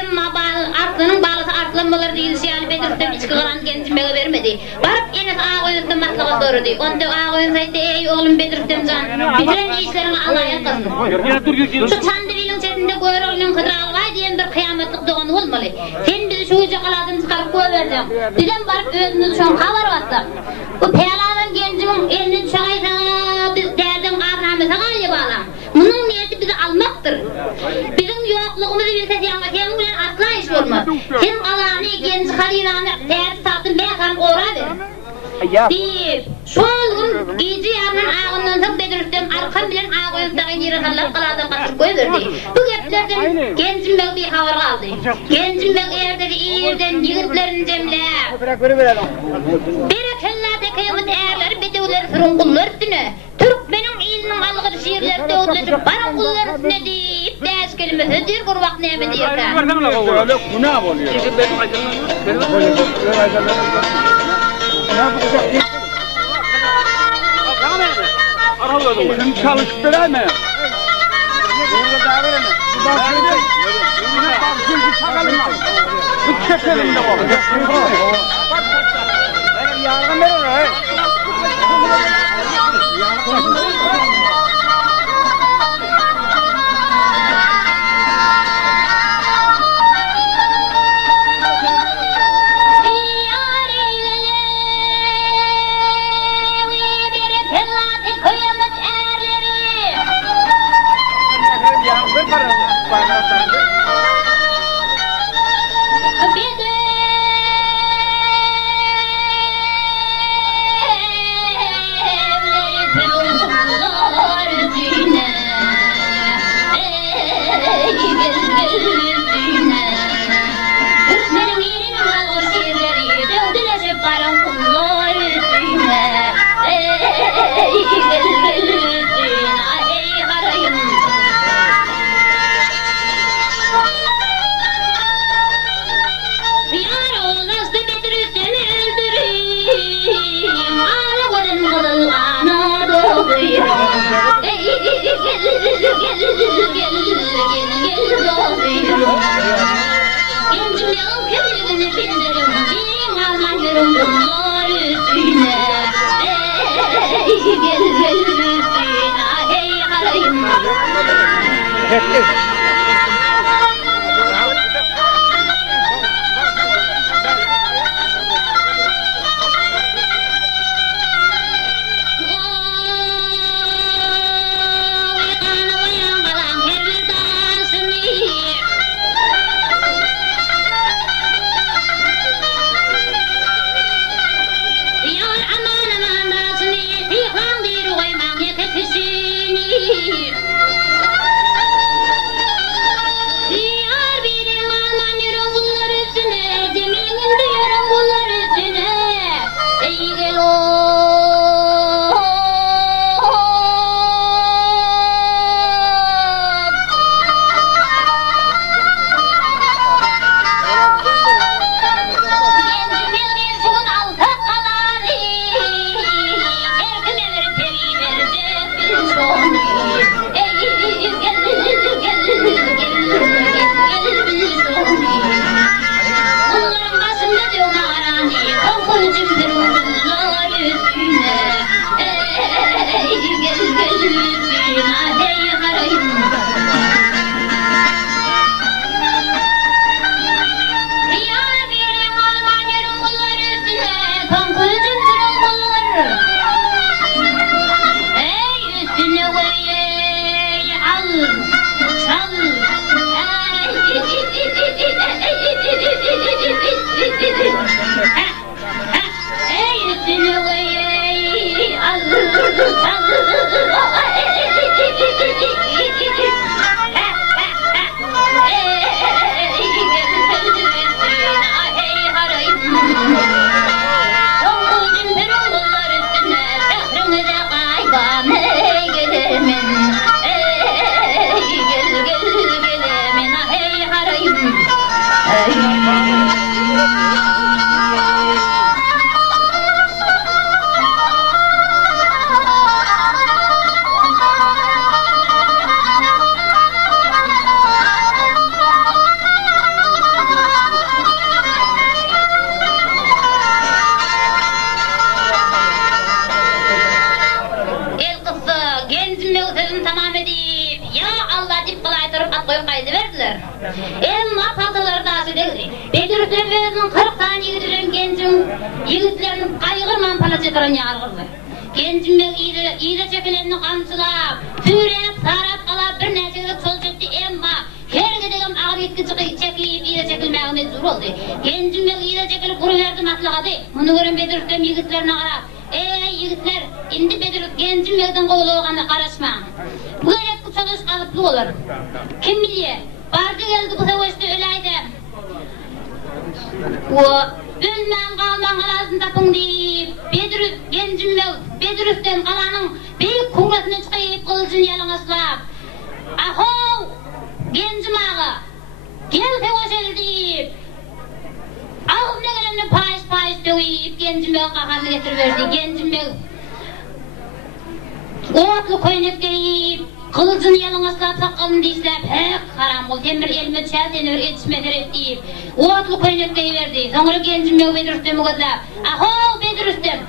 emma artlının bağlısı artlanmaları değilse yani Bedir'den içki kalan gencim benim vermedi. Varıp enes ağa koyundan matkala doğrudu. Onda ağa koyunsaydı ey oğlum Bedir'den can bitiren işlerini Allah'a kazın. Şu çandırılın sesinde koyarolunun kıdrağı var diyen bir kıyametlik doğanı olmalı. Sen bizi şu uca kaladın çıkarıp koyuverdin. Bizden barıp özünüz şu an havar battı. Bu peyaladan gencimin elini çağıysana biz derdin karnamıza kalya bağlam. Bunun niyeti bizi almaktır. Bizim yokluğumuzu bilse yanma senin bilen asla iş olmaz. Sen Allah'ını genci karıyla derdi sattın bekarım uğra ver. Deyip, şol gün giyci yarının ağından tıp Bedir'den arkam bilen ağa koyuntağın yere sallap kaladan kaçıp koyuverdi. Bu geplerden gencim ben bir havar kaldı. Gencim ben erdeki iyirden yigitlerin cemle. Berekellâ kıyamet eğerleri bedevleri sırın kullar üstüne. Türkmenin ilinin algır şiirleri dövdülecek barın kullar üstüne deyip ders kelimesi dir kurvak neyme diyerken. Bu ne oluyor? Şimdi çalıştılar mı? Burada da verin. Bu çekelim de olur. Yardım verin. barın kullar üstüne ey gel üstüne ey harayım. Yar olmazdı Bedrü'den öldüreyim ağlaların kılılğana doğduyum ey gel doğduyum. Gencim yok kömürünü bindirim benim alman yürüm bunlar üstüne ey gel üstüne hey harayım. Emma pasalar dası dedi. Bedrü'den özünün 40 tane yigitlerin gencin yigitlerin kaygırman palaçetaren yargırdı. Gencimden iyice çekilenini kamçılap, sürep, sarap kalap bir nesede çol çekti emma. Her gidegim ağır yetki çekip iyice çekilmeğe mecbur oldu. Gencimden iyice çekilip kuruverdi matlakadı. Bunu görün Bedrü'den yigitlerine karap. Ey yigitler, indi Bedrü gencimden kovuluğuna karışma. Bu gerek bu çalış kalıplı olur. Kim biliyor? Vardı geldi bu savaşta öyleydi. O ölmem kalmam alasın tapın deyip Bedrü'den kalanın büyük kongresine çıkayıp kılıcını yalınıslap. Aho! Gencim ağa! Gel savaşel deyip ağzına gelenle payış döveyip gencim ağa kakası getiriverdi. Gencim ağa otlu koyunup deyip kılıcını yalınıslap sakalını dişlep hek haram ol temir elime çel denir etişmedir et deyip otlu koyunup deyiverdi. Sonra gencim ağa Bedrü'den gözlep aho Bedrü'den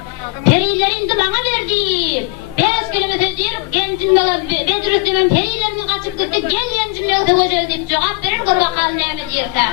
periler indi bana verdi. 5 kilometre deyip gencim ağa Bedrü'den perilerini kaçıp gitti. Gel gencim ağa savaşel deyip cevap verir kır bakalım neyme deyirse.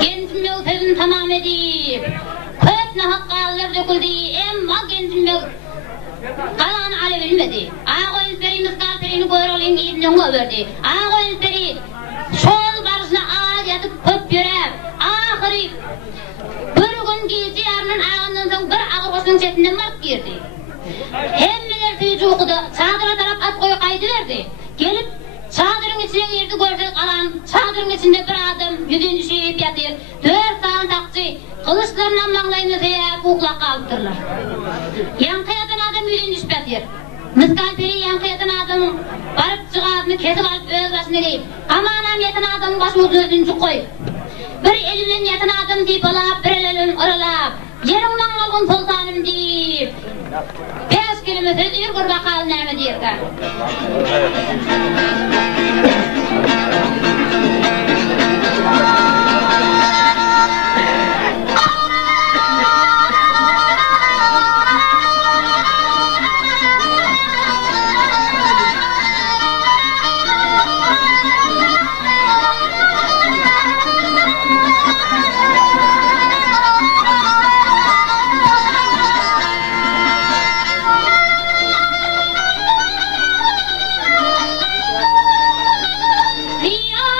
Kendime sözüm tamam edip, kötüne hakkâlılar döküldü, emma kendime kalanı alebilmedi. Ağa özleri miskalperini koyarolun giydiğini överdi. Ağa özleri şol barışına ağız yatıp köp yörer. Ahırı bir gün giysi yarının ağından son bir ağır koşun sesinden mark girdi. Hemmeler tüyücü okudu, çadıra taraf at koyu kaydı verdi. Gelip çadırın içine girdi gördü kalan, çadırın içinde bir adam yüzünü düşüp yatır. 4 sağın takçı, kılıçlarından mağlayını seyap uğlak kalıptırlar. Yankı yatan adam yüzünü düşüp yatır. Miskalperi yankı yatan adam varıp çıkardını kesip alıp öz başına deyip, amanam yatan adamın başını özünü koy. Bir elinin yatan adam deyip alap, bir elinin ıralap, yerimden algın sultanım deyip, 5 kelime söz yürgür bakalım neyme deyip. Yeah.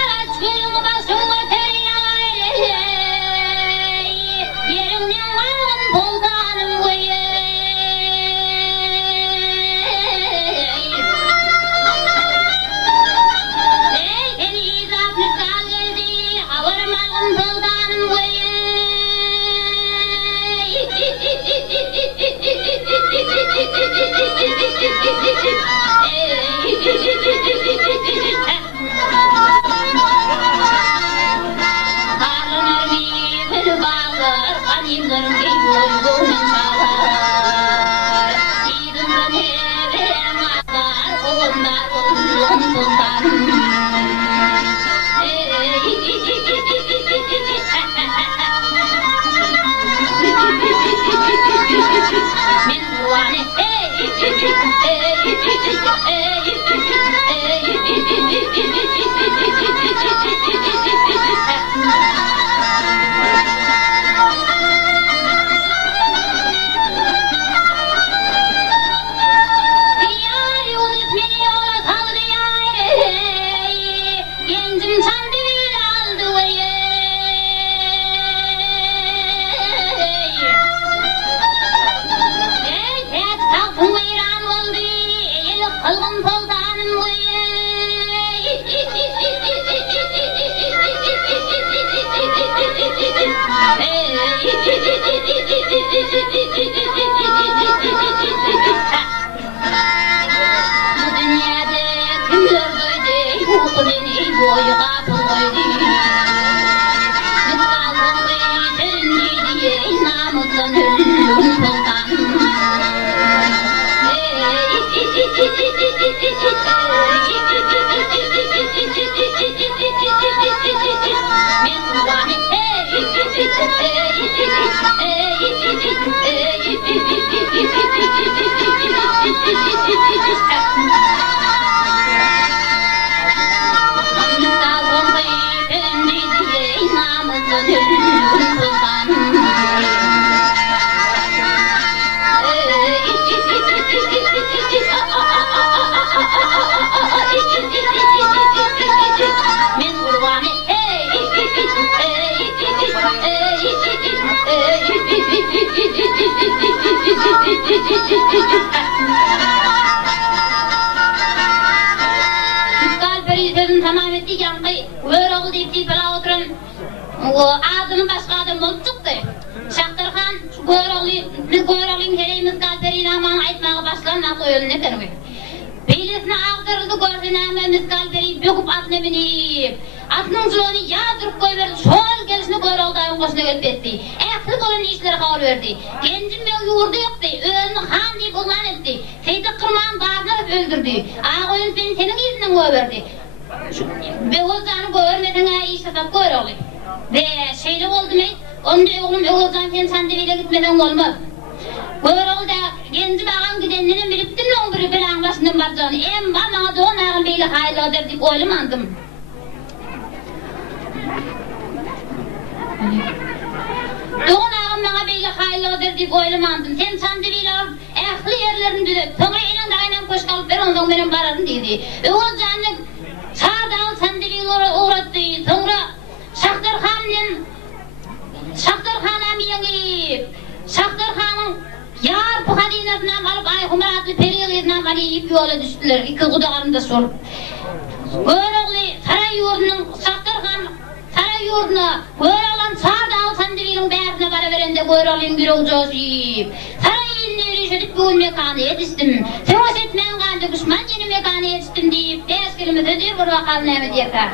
Tamam ettik yankı, böyle oldu deyip bela oturun. O adının başka adım olup çıktı. Şaktarhan, şu Goyroğlu'nun hereyimiz kalperiyle aman aytmağı başlar nasıl öyle ne der mi? Beylesine ağdırıldı görsün hemen miskalperi böküp atına binip. Atının zulunu yağdırıp koyverdi, şol gelişini Goyroğlu'dayın koşuna gelip etti. Ekli bolun işleri kavur verdi. Gencim ben yoğurdu yoktu, ölünü han deyip ulan etti. Seydi kırmağın bağırına öldürdü. Ağa oyun beni senin yüzünden koyverdi. Beğozanı görmeden iş atıp Goyroğlu. Ve şeyle oldu mu? Onda oğlum Beğozan sen sandalyeye gitmeden olmaz. Goyroğlu da genci bağın gidenlerin biliptim ne olur belanın başından baracağını. Em bana doğan ağın beyle hayırlı öder deyip oylamandım. Doğan ağın bana beyle hayırlı öder deyip oylamandım. Sen sandalyeye alıp ehli yerlerini düzelt. Sonra inan da aynen koş kalıp ver ondan benim bararım dedi. Beğozan'ı sağdan sandalyeye uğrattı. Sonra Şaktarhan'a miyanip. Şaktarhan'ın yar bu hadinasından alıp Ayhumar adlı periyelinden alıp yola düştüler. İki kudalarında sorup. Goyroğlu saray yurdunun Şaktarhan saray yurduna Goyroğlu'nun sağdan sandalyelinin beyazına para verende Goyroğlu'nun bir olacağız. Saray iline erişedip bu mekanı yetiştim. Sevas etmeyen kandı düşman yeni mekanı yetiştim deyip 5 kelime söylüyor burada kalın evi diyekler.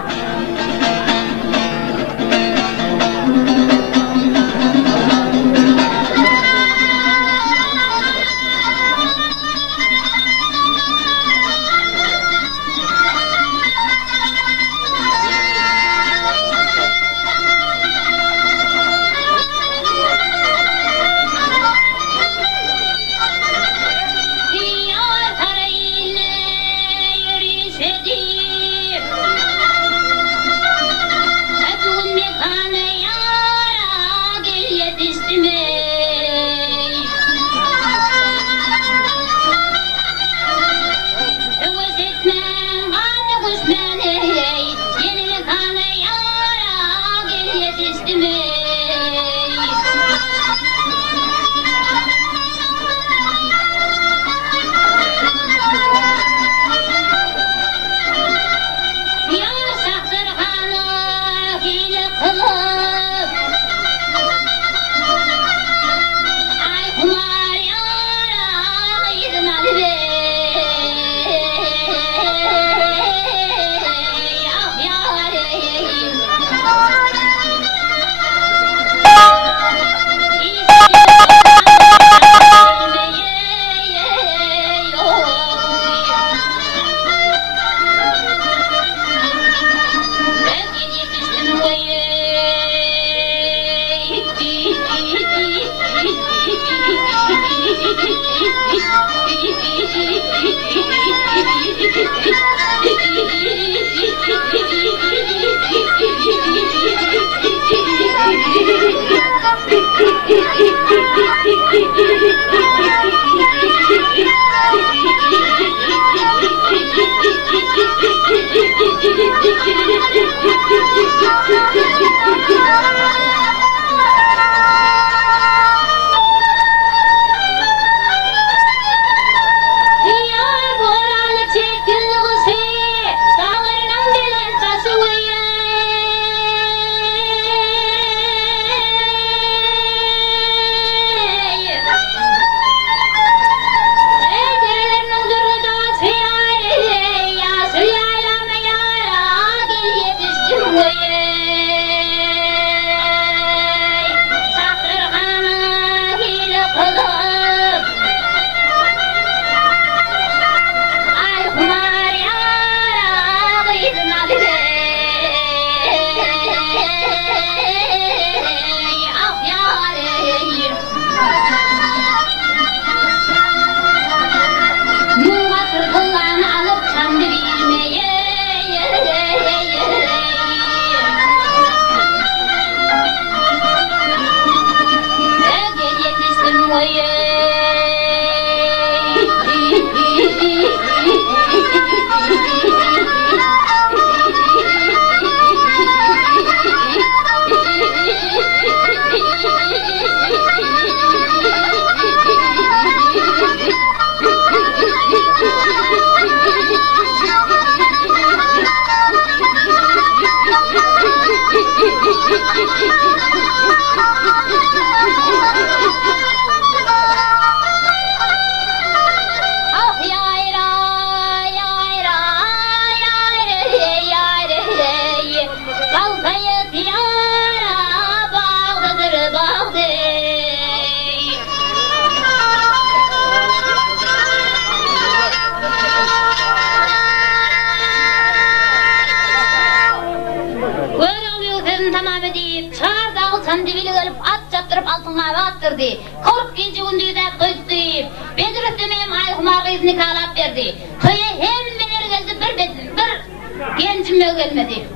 Kork gece gündüzde koydu. Bedret demeyim ay kumarı izni kalap verdi. Köye hemen geldi bir gencime gelmedi.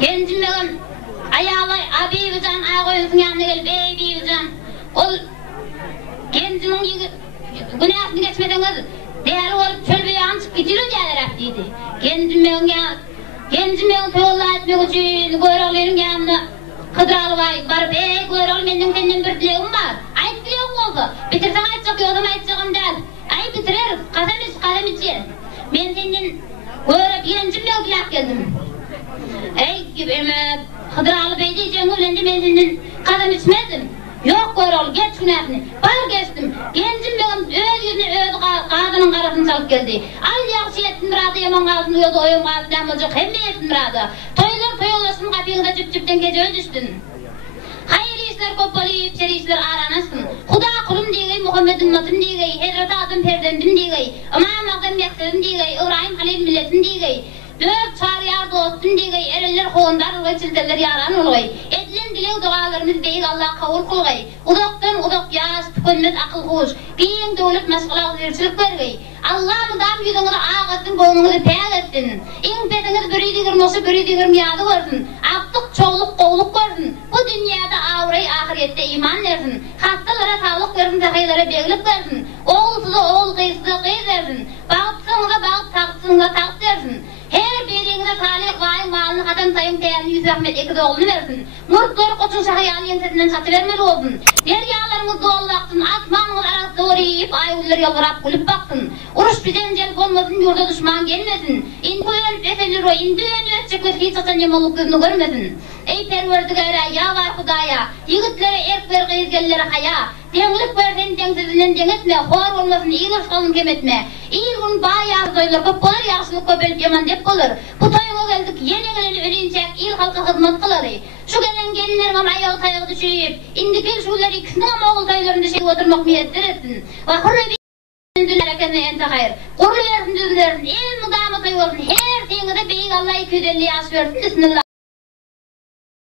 Gencime ayağı abi yüzden ayağının yanına gelip baby yüzden. Ol gencimin günahını geçmeden kız değerli olup çölbeyi ançıp gidiyor diyeler dedi. Gencime toğla etmek için koyrakların yanına Kıdralı var, bey koyralı menden senden bir dileğim var. Ayıp dileğim oldu. Bitirsen ayıtacak, yolum ayıtacağım der. Ay bitiririz, kadem içer. Ben senden koyralı gencimle dilek geldim. Ey gibime, Kıdralı bey diyeceğim öğrendim, ben senden kadem içmezdim. Yok koyralı, geç günahını. Var geçtim. Gencim benim öz yüzüne öz kadının karasını çalıp geldi. Al yakşı etsin biradı, yaman kalsın, uyuyordu, oyun kalsın, yamılacak, hem de etsin biradı. Toyulasın kapıyında cüp gece öldürsün. Hayırlı işler koppalayıp, şer işler aranasın. Huda kulum diyey, Muhammed ümmetim diyey, Hazreti Adım perdendim diyey, İmam Akdem yaksedim diyey, İbrahim Halil milletim diyey. Dört çağrıyar dostum diyey, ereller hoğundar ve çildeler yaran olay. Edilen dileği dualarımız beyik Allah kavul kılgay. Udaktan udak yaş, tükönmez akıl hoş. Giyin dövlet meşgulak zirçilik vergay. Allah'ım dam yüzünü ağasın, boğunuzu peyal etsin. İn petiniz biri digirmosu, biri digirmiyadı görsün. Aktık, çoğuluk, qoğuluk görsün. Bu dünyada avrayı ahirette iman versin. Hastalara sağlık versin, zahiylara beglik versin. Oğulsuzu oğul kıysızı kıyız versin. Bağıtsınıza bağıt, taksınıza taks versin. Her birine salih vay malını kadın sayın değerli 100 rahmet ekiz oğlunu versin. Murtlar koçun şahiyali yensetinden satı vermeli olsun. Deryalarımız doğallaksın, asmanımız arası doğru yiyip ayulları yalvarap kulüp baksın. Uruş bizen celp olmasın, yurda düşman gelmesin. İndi ölüp efelir o, indi önü ötecekler hiç atan yamalık gözünü görmesin. Ey perverdigara, ya var Hudaya, yigitlere erk ver kıyızgellere haya. Denglik versen dengsizliğinden denetme, hor olmasın, iyilik salın kemetme. İyi gün bağ yağızdoylar, köp olur, yaşlılık köpelip yaman dep olur. Bu toyuna geldik, yeni geleli ölüncek, il halka hizmet kıları. Şu gelen gelinlerim ama ayağı tayağı düşüyüp, indi gel şular ikisini ama oğul taylarında şey oturmak miyettir etsin. Vakırlı bir düzülerken ente hayır. Kurulu yersin düzülersin, el mudamı tayı olsun, her şeyini de beyik Allah'ı 250 yaş versin, Bismillah.